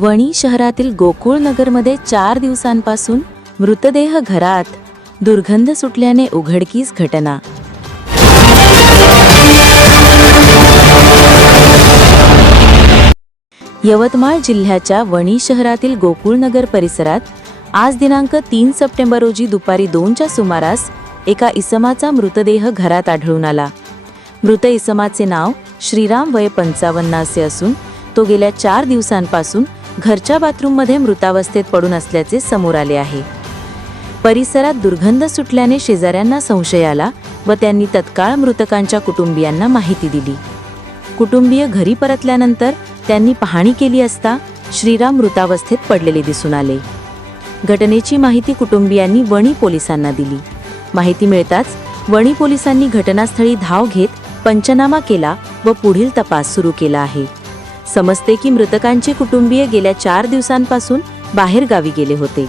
वणी शहरातील गोकुळ नगरमध्ये चार दिवसांपासून मृतदेह घरात दुर्गंध सुटल्याने उघडकीस घटना. यवतमाळ जिल्ह्याच्या वणी शहरातील गोकुळनगर परिसरात आज दिनांक तीन सप्टेंबर रोजी दुपारी दोनच्या सुमारास एका इसमाचा मृतदेह घरात आढळून आला. मृत इसमाचे नाव श्रीराम वय पंचावन्न असे असून तो गेल्या चार दिवसांपासून घरच्या बाथरूममध्ये मृतावस्थेत पडून असल्याचे समोर आले आहे. परिसरात दुर्गंध सुटल्याने शेजाऱ्यांना संशय आला व त्यांनी तत्काळ मृतकांच्या कुटुंबियांना माहिती दिली. कुटुंबीय घरी परतल्यानंतर त्यांनी पाहणी केली असता श्रीराम मृतावस्थेत पडलेले दिसून आले. घटनेची माहिती कुटुंबियांनी वणी पोलिसांना दिली. माहिती मिळताच वणी पोलिसांनी घटनास्थळी धाव घेत पंचनामा केला व पुढील तपास सुरू केला आहे. समजते की मृतकांचे कुटुंबीय गेल्या चार दिवसांपासून बाहेरगावी गेले होते.